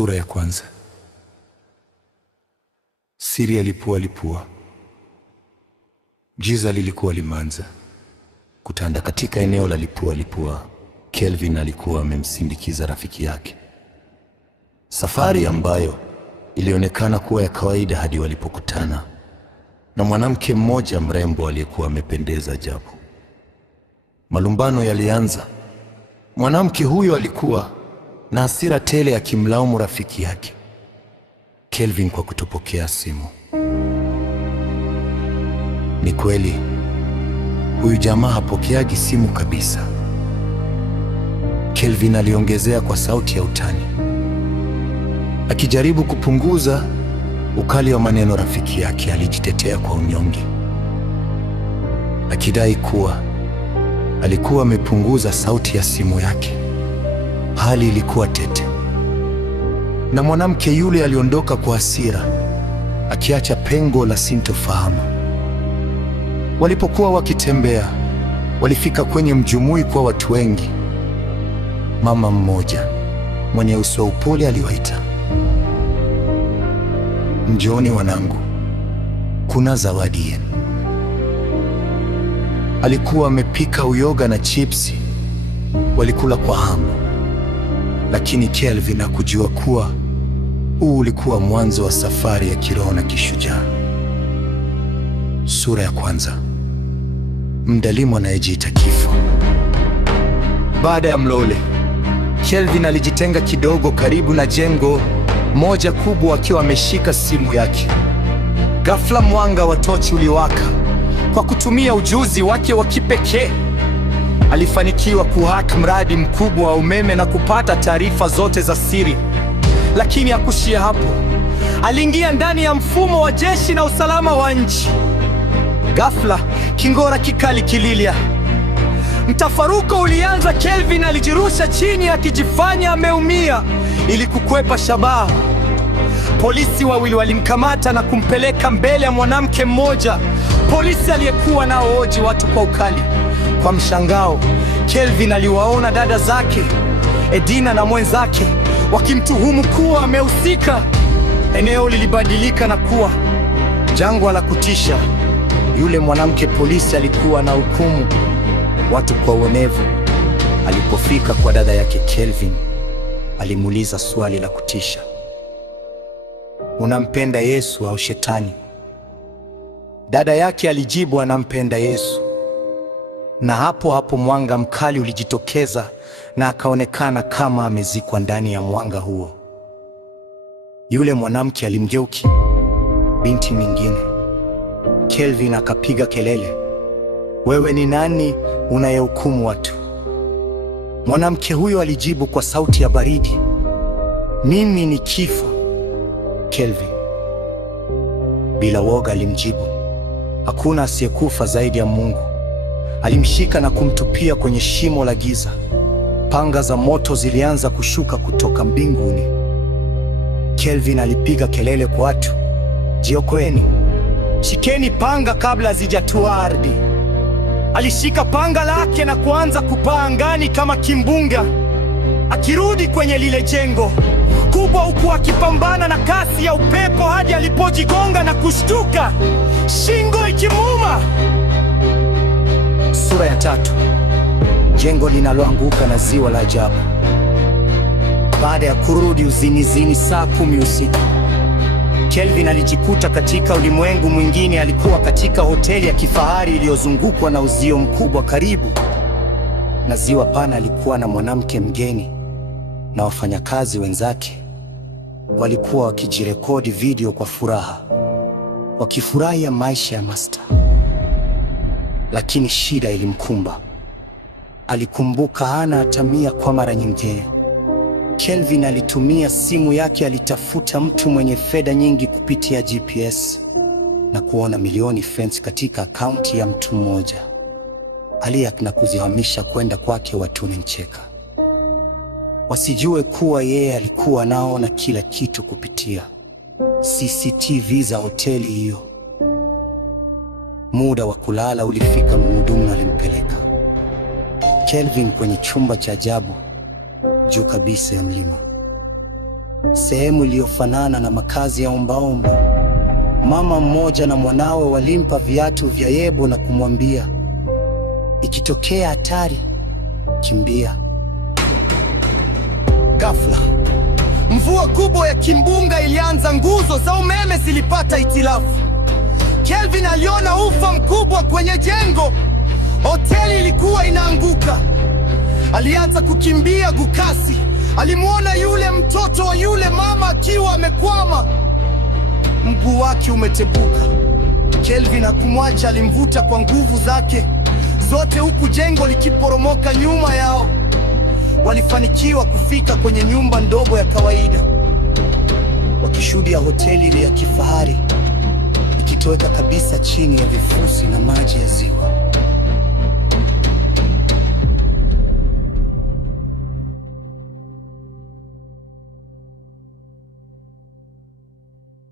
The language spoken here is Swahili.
Sura ya kwanza. Siri ya Lipua. Giza lilikuwa limeanza kutanda katika eneo la Lipua. Kelvin alikuwa amemsindikiza rafiki yake, safari ambayo ilionekana kuwa ya kawaida hadi walipokutana na mwanamke mmoja mrembo aliyekuwa amependeza ajabu. Malumbano yalianza. Mwanamke huyo alikuwa na hasira tele, akimlaumu rafiki yake Kelvin kwa kutopokea simu. Ni kweli, huyu jamaa hapokeagi simu kabisa, Kelvin aliongezea kwa sauti ya utani, akijaribu kupunguza ukali wa maneno. Rafiki yake alijitetea kwa unyonge, akidai kuwa alikuwa amepunguza sauti ya simu yake. Hali ilikuwa tete, na mwanamke yule aliondoka kwa hasira, akiacha pengo la sintofahamu. Walipokuwa wakitembea, walifika kwenye mjumuiko wa watu wengi. Mama mmoja mwenye uso upole aliwaita, "Njooni wanangu, kuna zawadi yenu." Alikuwa amepika uyoga na chipsi. Walikula kwa hamu, lakini Kelvin hakujua kuwa huu ulikuwa mwanzo wa safari ya kiroho na kishujaa. Sura ya kwanza. Mdalimu anayejiita kifo. Baada ya mlole, Kelvin alijitenga kidogo karibu na jengo moja kubwa, akiwa ameshika simu yake. Ghafla mwanga wa tochi uliwaka. Kwa kutumia ujuzi wake wa kipekee, alifanikiwa kuhack mradi mkubwa wa umeme na kupata taarifa zote za siri. Lakini hakuishia hapo. Aliingia ndani ya mfumo wa jeshi na usalama wa nchi. Ghafla kingora kikali kililia. Mtafaruko ulianza. Kelvin alijirusha chini akijifanya ameumia ili kukwepa shabaha. Polisi wawili walimkamata na kumpeleka mbele ya mwanamke mmoja, polisi aliyekuwa nao hoji watu kwa ukali. Kwa mshangao, Kelvin aliwaona dada zake Edina na mwenzake wakimtuhumu kuwa amehusika. Eneo lilibadilika na kuwa jangwa la kutisha. Yule mwanamke polisi alikuwa na hukumu watu kwa uonevu. Alipofika kwa dada yake Kelvin, alimuuliza swali la kutisha, "Unampenda Yesu au shetani?" Dada yake alijibu, "Anampenda Yesu." Na hapo hapo mwanga mkali ulijitokeza na akaonekana kama amezikwa ndani ya mwanga huo. Yule mwanamke alimgeuki binti mwingine. Kelvin akapiga kelele, "Wewe ni nani unayehukumu watu?" Mwanamke huyo alijibu kwa sauti ya baridi, "Mimi ni kifo." Kelvin bila woga alimjibu, "Hakuna asiyekufa zaidi ya Mungu." Alimshika na kumtupia kwenye shimo la giza. Panga za moto zilianza kushuka kutoka mbinguni. Kelvin alipiga kelele kwa watu, "Jiokoeni, shikeni panga kabla hazijatua ardhi." Alishika panga lake na kuanza kupaa angani kama kimbunga, akirudi kwenye lile jengo kubwa, huku akipambana na kasi ya upepo hadi alipojigonga na kushtuka, shingo ikimuuma. Sura ya tatu. Jengo linaloanguka na ziwa la ajabu. Baada ya kurudi uzinizini saa 10 usiku, Kelvin alijikuta katika ulimwengu mwingine. Alikuwa katika hoteli ya kifahari iliyozungukwa na uzio mkubwa karibu na ziwa pana. Alikuwa na mwanamke mgeni na wafanyakazi wenzake. Walikuwa wakijirekodi video kwa furaha, wakifurahia maisha ya master. Lakini shida ilimkumba. Alikumbuka hana atamia kwa mara nyingine. Kelvin alitumia simu yake, alitafuta mtu mwenye fedha nyingi kupitia GPS na kuona milioni fence katika akaunti ya mtu mmoja. Aliak na kuzihamisha kwenda kwake. Watu wanacheka, wasijue kuwa yeye alikuwa naona kila kitu kupitia CCTV za hoteli hiyo. Muda wa kulala ulifika. Mhudumu alimpeleka Kelvin kwenye chumba cha ajabu juu kabisa ya mlima. sehemu iliyofanana na makazi ya ombaomba. Mama mmoja na mwanawe walimpa viatu vya yebo na kumwambia, ikitokea hatari, kimbia. Ghafla mvua kubwa ya kimbunga ilianza. Nguzo za umeme zilipata hitilafu. Kelvin aliona ufa mkubwa kwenye jengo. Hoteli ilikuwa inaanguka. Alianza kukimbia gukasi. Alimwona yule mtoto wa yule mama akiwa amekwama, mguu wake umetepuka. Kelvin hakumwacha, alimvuta kwa nguvu zake zote, huku jengo likiporomoka nyuma yao. Walifanikiwa kufika kwenye nyumba ndogo ya kawaida, wakishuhudia hoteli ile ya kifahari ikitoweka kabisa chini ya vifusi na maji ya ziwa.